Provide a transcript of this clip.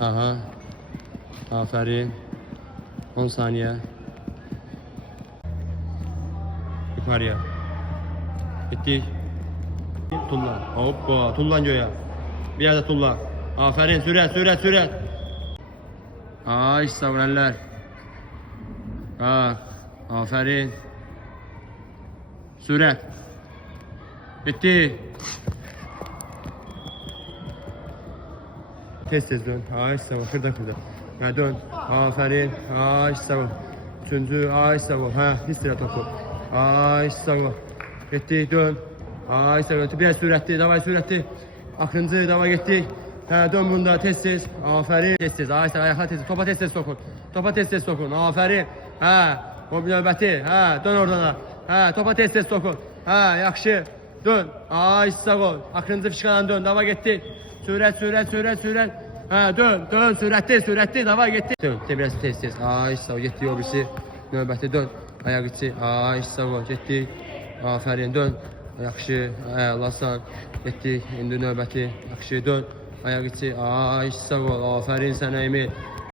Aha. Aferin. 10 saniye. Yukarıya. Bitti. Tulla. Hoppa. Tullan göğe. Bir yerde tulla. Aferin. Süret, süret, süret. Ay savrenler. Bak. Aferin. Süret. Bitti. Tez tez dön. Ay sağ ol. Kırda kırda. Ha dön. Aferin. Ay sağ ol. Üçüncü. Ay sağ ol. Ha hisset topu. Ay sağ ol. Gitti dön. Ay sağ ol. Biraz süratli. Davay süratli. Akıncı. Davay gitti. Ha dön bunda tez tez. Aferin. Tez tez. Ay sağ ol. Ayakla tez. Topa tez tez sokun. Topa tez tez sokun. Aferin. Ha. O bir növbəti. Ha dön oradan. Ha topa tez tez sokun. Ha yaxşı. Dön. Ay sağ ol. Akıncı fişkadan dön. Davay gitti. Sürət, sürət, sürət, sürət. Hə, dön, dön, sürətli, sürətli, dava getdi. Dön, biraz tez, tez. Ay, sağ ol, getdi o birisi. Növbəti dön. Ayaq içi. Ay, sağ ol, getdi. Aferin, dön. Yaxşı, əlasan. Getdi, indi növbəti. Yaxşı, dön. Ayaq içi. Ay, sağ ol, aferin sənə Emil.